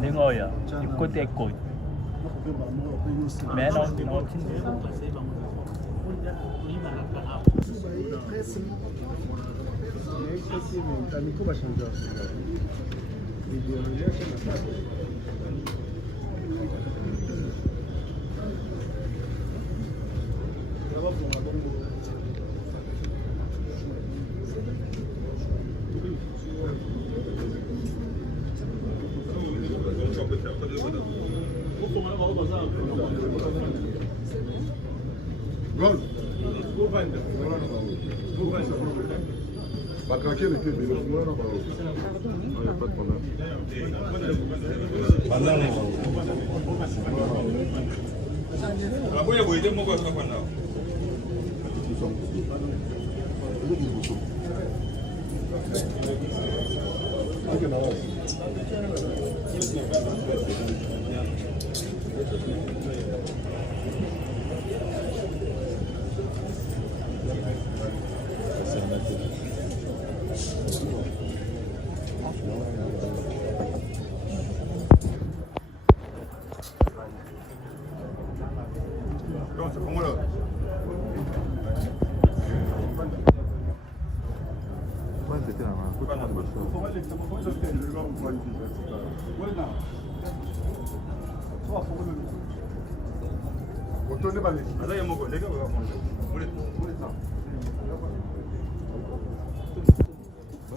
Nengoya, du côté côte. Mais non, non.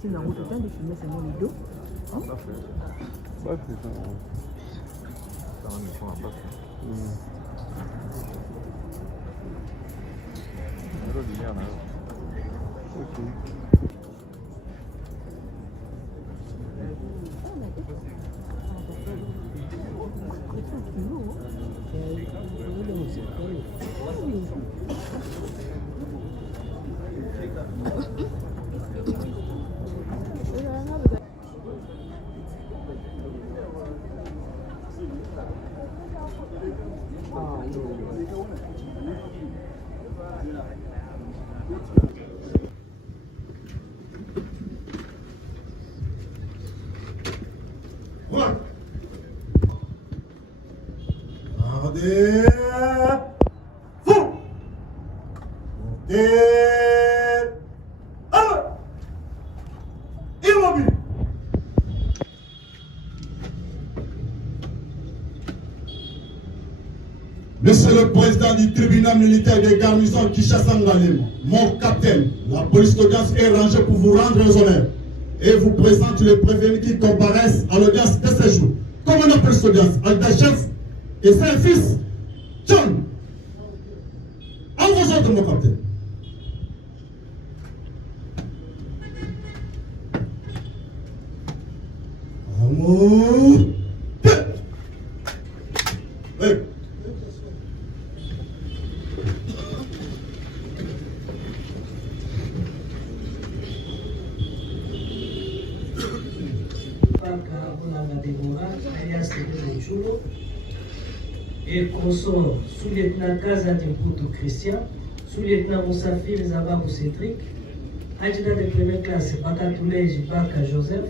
C'est une route de filmer seulement les dos. Hein? Ça fait ça. Ça va nous prendre en place. Ok. Monsieur le président du tribunal militaire des garnisons Kinshasa Ngalim, mon capitaine, la police d'audience est rangée pour vous rendre aux honneurs et vous présente les prévenus qui comparaissent à l'audience de ce jour. Comment on appelle cette audience? Altachef et son fils, John. En vos ordres, mon capitaine. Amour. Oui. Et consort sous-lieutenant Kaza Dimputo Christian, sous-lieutenant Moussafir Zababou Cédric, adjudant de première classe Bakatoulé Jibaka Joseph,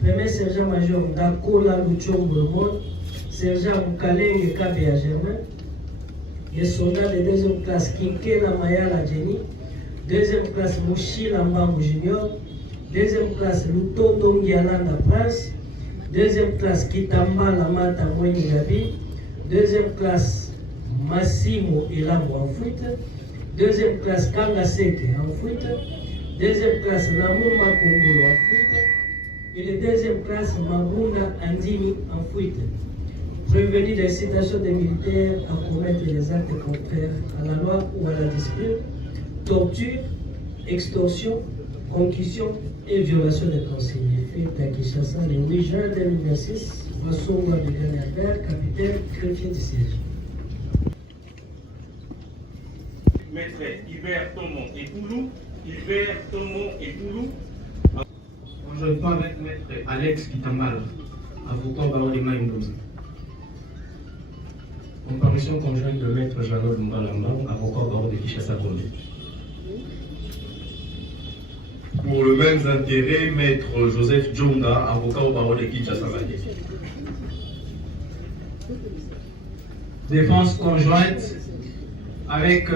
premier sergent-major Dakola Luchombo Mon, sergent Moukaleng Kabea Germain, les soldats de deuxième classe Kinkela Mayala Jenny, deuxième classe Mushila Mbambo Junior, deuxième classe Lutondo Ngialanda Prince, deuxième classe Kitamba Lamata Mweni Gabi, deuxième classe Massimo Elambo en fuite, deuxième classe Kanga Seke en fuite, deuxième classe Namumba Kongolo en fuite, et la deuxième classe Mabuna Andimi en fuite. Prévenir l'incitation des militaires à commettre les actes contraires à la loi ou à la discipline, torture, extorsion, concussion et violation des consignes. Fait à Kinshasa le 8 juin 2026, Massonga de Ganabert, capitaine chrétien du siège. Maître Hubert Tomon et Poulou, Hubert Tomon et Poulou. Conjointement avec Maître Alex Kitambal, avocat au barreau de Maïndoza. Comparution conjointe de Maître Jeannot Mbalamba, avocat au barreau de Kinshasa-Gombe. Pour le même intérêt, Maître Joseph Djonga, avocat au barreau de Kinshasa-Gombe. Défense conjointe avec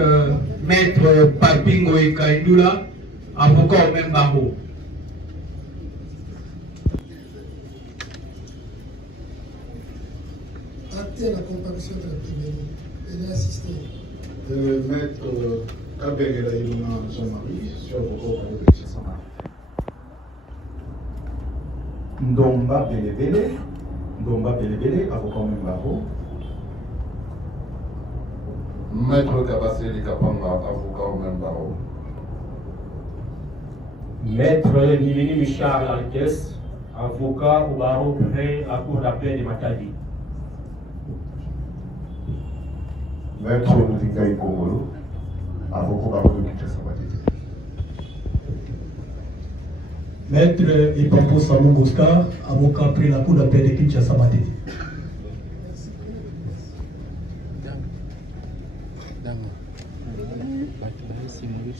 Maître Papingo et Kaïdoula, avocat au même barreau. Acter la comparution de la première et l'assister. Maître Kabengela Iluna Jean-Marie, sur vos de Kinshasa. Ndomba Belebele, avocat au même barreau. Maître Kabaseli Kapanga, avocat au même barreau. Maître Nilini Michal Alkes, avocat au barreau près à la cour d'appel de Matadi. Maître Mutinga Ikongolo, avocat au barreau de Kinshasa-Matete. Maître Ipampo Salou Bosca, avocat près la cour d'appel de Kinshasa-Matete.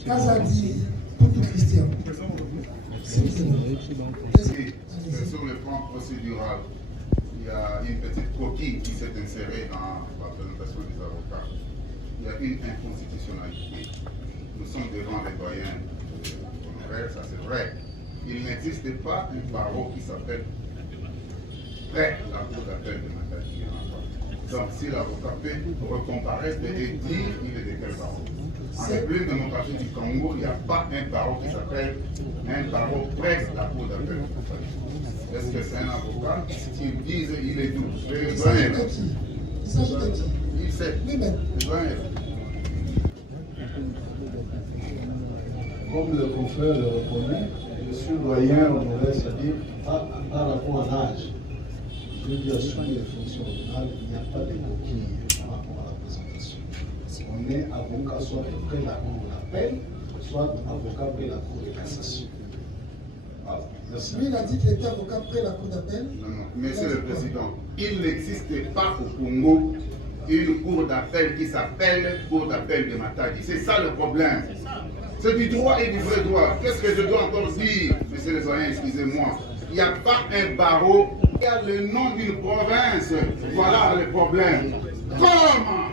Kazadi, Poutou Christian. Sur le plan procédural, il y a une petite coquille qui s'est insérée dans la présentation des avocats. Il y a une inconstitutionnalité. Nous sommes devant les doyens honoraires, ça c'est vrai. Il n'existe pas un barreau qui s'appelle près la cour d'appel de Matadi. Donc si l'avocat peut recomparaître et dire il est de quel barreau. En République démocratique du Congo, il n'y a pas un barreau qui s'appelle un barreau près la cour d'appel. Est-ce que c'est un avocat? S'ils disent il est d'où? Il s'agit de qui? Il s'agit de qui? Il sait. Oui, mais. Comme le confrère le reconnaît, je suis doyen honoraire, c'est-à-dire par rapport à l'âge. Je dis assumer les fonctions pénales, il n'y a pas de coquille par rapport à la présentation. On est avocat soit près la cour d'appel, soit avocat près la cour de cassation. Voilà. Merci. Lui, il a dit qu'il était avocat près la cour d'appel. Non, non, Monsieur le Président, il n'existe pas au Congo une cour d'appel qui s'appelle cour d'appel de Matadi. C'est ça le problème. C'est du droit et du vrai droit. Qu'est-ce que je dois encore dire, monsieur le doyen, excusez-moi. Il n'y a pas un barreau, il y a le nom d'une province. Voilà le problème. Comment?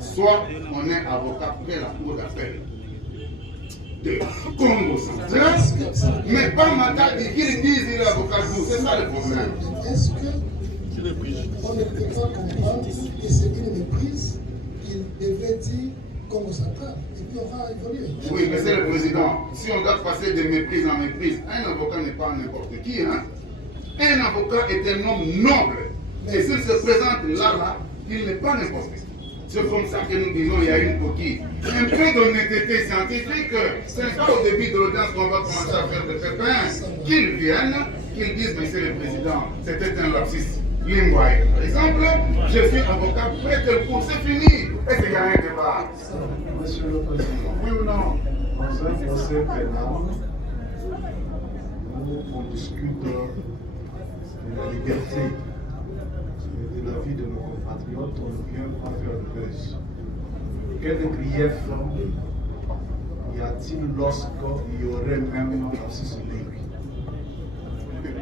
Soit on est avocat près la cour d'appel de Congo central, mais pas Matadi qui disent qu'il est avocat de vous. C'est ça le problème. Est-ce qu'on ne peut pas comprendre que c'est une méprise qu'il devait dire Congo central et puis on va évoluer? Oui, monsieur le Président, si on doit passer de méprise en méprise, un avocat n'est pas n'importe qui. Hein? Un avocat est un homme noble. Et s'il se présente là, il n'est pas n'importe qui. C'est comme ça que nous disons, il y a une coquille. Un peu d'honnêteté scientifique, ce n'est pas au début de l'audience qu'on va commencer à faire des pépins. Qu'ils viennent, qu'ils disent, monsieur le Président, c'était un lapsus linguae. Par exemple, je suis avocat près de cours, c'est fini. Est-ce qu'il y a un débat? Monsieur le Président, oui ou non? dans un procès pénal, où on discute de la liberté et de la vie de nos compatriotes, on ne vient pas faire de buzz. Quel grief y a-t-il lorsqu'il y aurait même un lapsus linguique?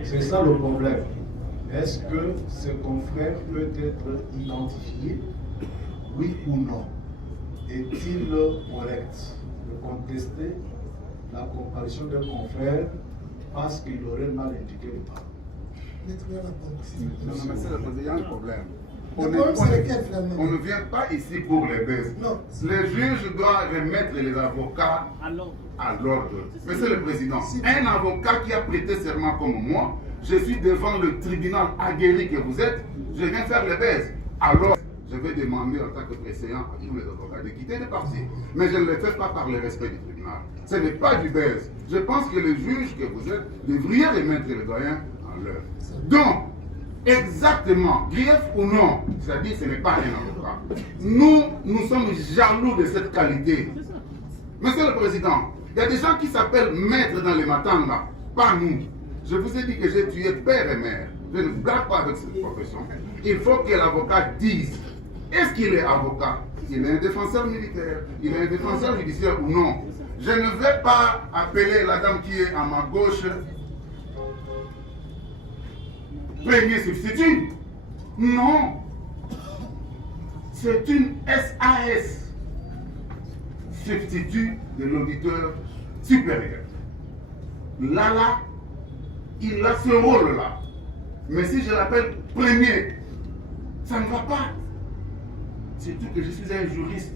C'est ça le problème. Est-ce que ce confrère peut être identifié? Oui ou non? est-il correct de contester la comparution d'un confrère parce qu'il aurait mal indiqué le parent? Non, mais c'est il y a un problème. Le problème, c'est lequel, finalement? On ne vient pas ici pour les baises. Non. Les juges doivent remettre les avocats à l'ordre. Monsieur le Président, un avocat qui a prêté serment comme moi, je suis devant le tribunal aguerri que vous êtes, je viens faire les baises. Alors, je vais demander en tant que président à tous les avocats de quitter le parti. Mais je ne le fais pas par le respect du tribunal. Ce n'est pas du baise. Je pense que les juges que vous êtes devriez remettre le doyen en l'œuvre. Donc, exactement, grief ou non, c'est-à-dire ce n'est pas un avocat. Nous sommes jaloux de cette qualité. Monsieur le Président, il y a des gens qui s'appellent maîtres dans les matins là, pas nous. Je vous ai dit que j'ai tué père et mère. Je ne blague pas avec cette profession. Il faut que l'avocat dise, est-ce qu'il est avocat? Il est un défenseur militaire, il est un défenseur judiciaire ou non? Je ne vais pas appeler la dame qui est à ma gauche premier substitut. Non. C'est une SAS, substitut de l'auditeur supérieur. Là, il a ce rôle-là. Mais si je l'appelle premier, ça ne va pas. Surtout que je suis un juriste.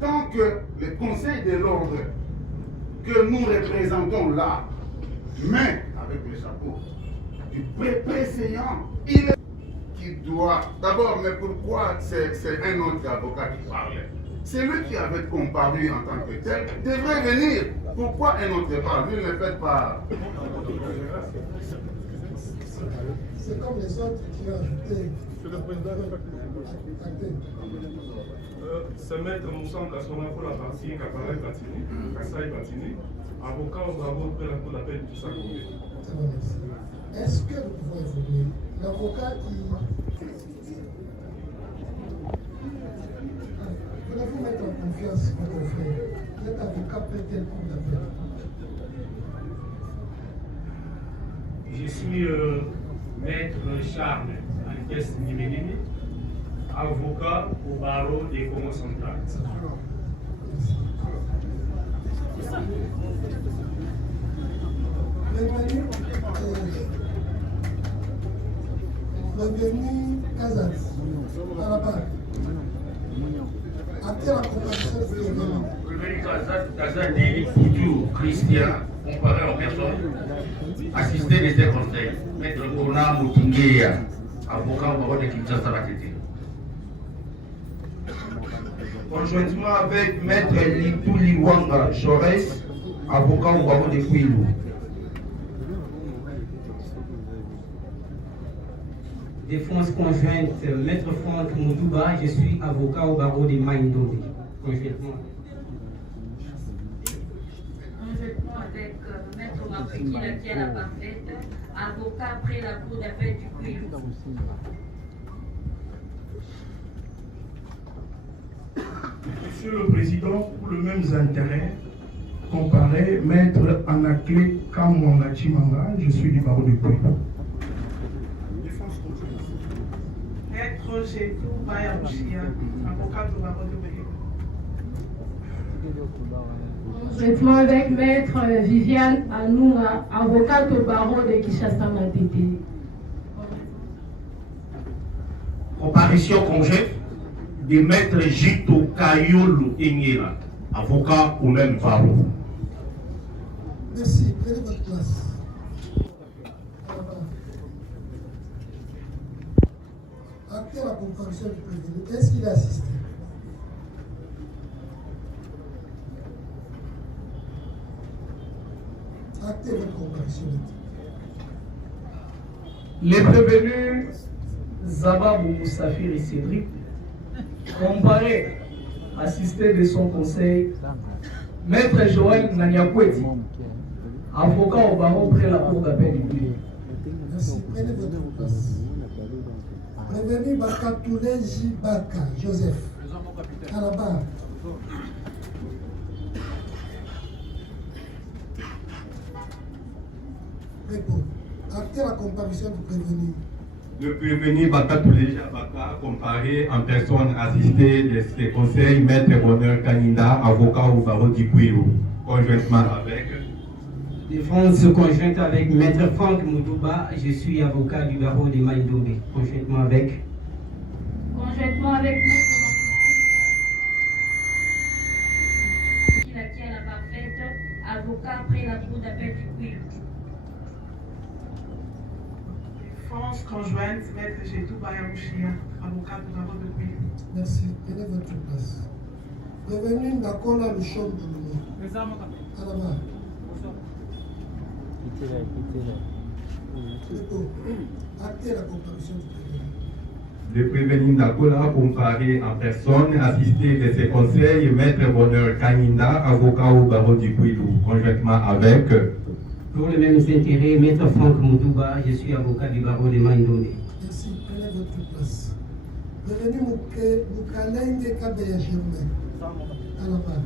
Tant que le Conseil de l'ordre que nous représentons là, mais avec le chapeau du préséant, il est qui doit. D'abord, mais pourquoi c'est un autre avocat qui parlait? C'est lui qui avait comparu en tant que tel, devrait venir. Pourquoi un autre parle? Lui ne le fait pas. C'est comme les autres qui ont ajouté. C'est maître Moussa Kassona pour la partie Kapara Platini, Kassai Platini, avocat au Bravo après la cour d'appel du Sakomé. Est-ce que nous pouvons évoluer? L'avocat qui. Voulez-vous mettre en confiance votre frère? Vous êtes avocat après quel cours d'appel? Je suis maître Charles Alkes Nimenini, avocat au barreau des Congo central. Bienvenue Kazat, à la barre. Après la comparaison de l'événement. Bienvenue Kazat dit toujours Christian, comparé aux personnes, assisté de ses conseils. Maître Kona Moutingueya, avocat au barreau de Kinshasa Matete. Conjointement avec Maître Lipouliwanga Chores, avocat au barreau de Kouilou. Défense conjointe, Maître Franck Moutouba, je suis avocat au barreau de Maïndombe. Conjointement. Conjointement avec Maître Mapeki, la qui est la parfaite, avocat après la cour d'appel du Kouilou. Monsieur le Président, pour le même intérêt, comparé, Maître Anakle Kamwanga Chimanga, je suis du barreau de Kouilou. Maître Gétou Bayarouchia, avocat du barreau de Kouilou. Conjointement avec Maître Viviane Anouna, avocate au barreau de Kinshasa Matete. Comparution conjointe de Maître Jito Kayolo Engela, avocat au même barreau. Merci, prenez votre place. Actez la comparution du prévenu. Est-ce qu'il a assisté? Actez votre comparution. Les prévenus Zababou Moussafir et Cédric, comparé, assisté de son conseil, Maître Joël Naniakweti, avocat au barreau près la cour d'appel du Kouilou. Merci, prenez votre place. Prévenu Bakatoulé Jibaka, Joseph, à la barre. Répond. Actez la comparution du prévenu. Le prévenu Bakatoulé Jabaka, comparé en personne assistée des conseils Maître Bonheur Kaninda, avocat au barreau d'Iguilo, conjointement avec. Défense conjointe avec Maître Franck Moudouba, je suis avocat du barreau de Maïdombe, conjointement avec. Conjointement avec Maître qui la tient la parfaite, avocat après la cour d'appel du Guilou. Défense conjointe, Maître Chetou Bayamouchia, avocat du barreau de Guilou. Merci. Prenez votre place. Revenu Ndakola Luchon Boulou. À la barre. Actez la comparution du prévenu. Le prévenu Ndakola, comparé en personne, assisté de ses conseils, Maître Bonheur Kaninda, avocat au barreau du Guilou, conjointement avec. Pour les mêmes intérêts, Maître Franck Moudouba, je suis avocat du barreau de Maïdombe. Merci. Prenez votre place. Revenu Moukalenge Kabeya Germain. À la barre.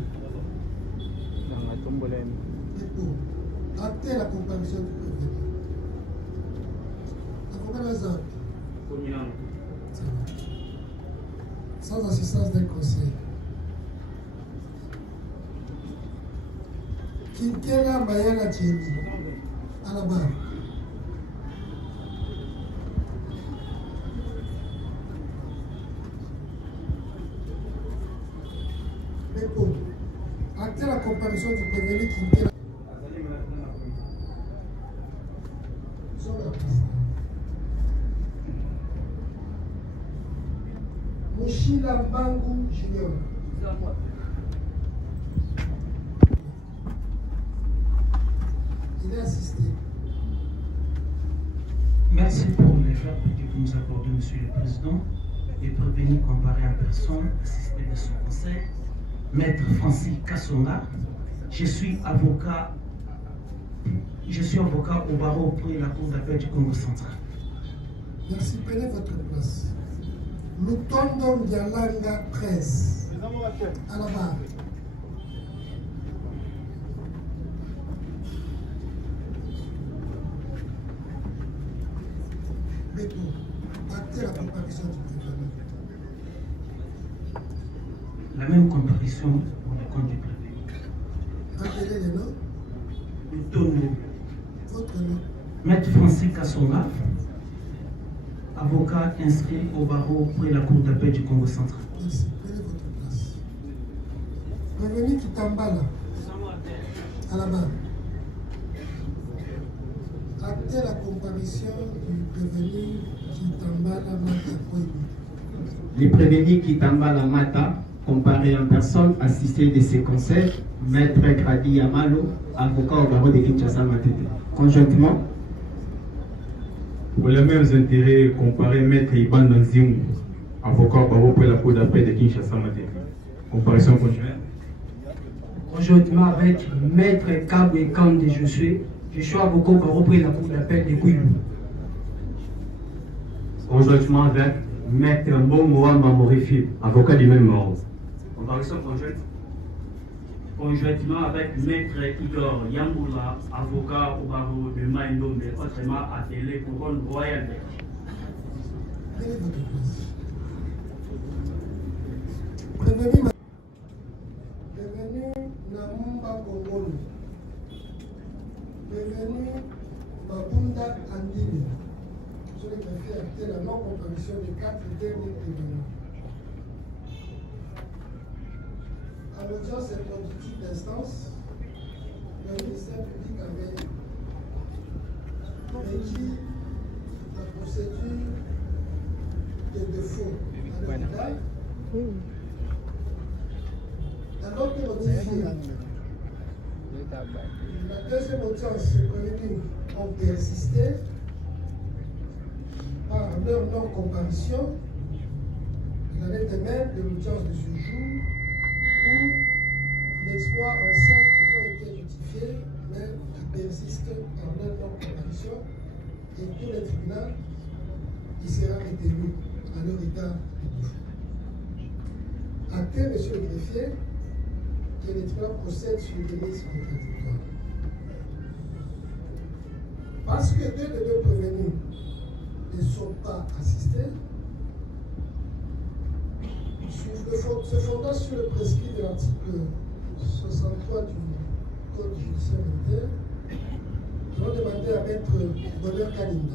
Actez la comparution du prévenu. Avocat Lazare. Sans assistance d'un conseil. Kinkela Mayala Thierry. À la barre. Dépôt. Actez la comparution du prévenu Kinkela. Mouchila Bangou Junior. Il est assisté. Merci pour l'effort que vous nous accordez, Monsieur le Président. Et prévenu comparé en personne, assisté de son conseil, Maître Francis Kassonga. Je suis avocat au barreau auprès de la Cour d'appel du Congo central. Merci, prenez votre place. Lutondo Ndialanga 13. À la barre. Dépôt. Actez la comparution du prévenu. La même comparution pour le compte du prévenu. Rappelez les noms. Lutondo. Votre nom. Maître Francis Kassonga, avocat inscrit au barreau auprès de la Cour d'appel du Congo central. Merci. Prenez votre place. Prévenu Kitambala. À la barre. Actez la comparution du prévenu Kitambala Mata Koibi. Le prévenu Kitambala Mata, comparé en personne, assisté de ses conseils, Maître Kradi Yamalo, avocat au barreau de Kinshasa Matete. Conjointement. Pour les mêmes intérêts, comparé Maître Iban Nanzimu, avocat au barreau pour la Cour d'appel de Kinshasa Matete. Comparaison conjointe. Conjointement avec Maître Kabwe Kande, je suis avocat au barreau pour la Cour d'appel de Guilou. Conjointement avec Maître Momoa Mamorifi, avocat du même ordre. Comparaison conjointe. Conjointement avec Maître Igor Yamboula, avocat au barreau de Maïdombe, autrement appelé couronne royale. Prévenu Namumba Kongolo. Prévenu Mabunda Andini. Je vais faire acter la non-comparution des 4 derniers prévenus. À l'audience introductive d'instance, le ministère public avait écrit la procédure de défaut à l'hôpital. Alors que notifié, la deuxième audience, les prévenus ont persisté par leur non-comparution. Il en est de même de l'audience de ce jour où l'exploit en 5 ils ont été notifiés, mais qui persistent par leur non-comparution. Et pour le tribunal, il sera retenu à leur état de défaut. Acté, monsieur le greffier, que le tribunal procède sur les délits contradictoires. Parce que deux de deux prévenus ne sont pas assistés, se fondant sur le prescrit de l'article 63 du Code judiciaire militaire, nous avons demandé à Maître Bonheur Kalinda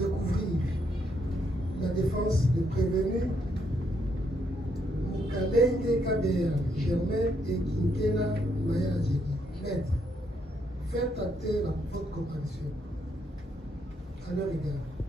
de couvrir la défense de prévenus Mukalenge Kabea Germain et Kinkena Maya Djedi. Maître, faites acter votre comparution à leur égard.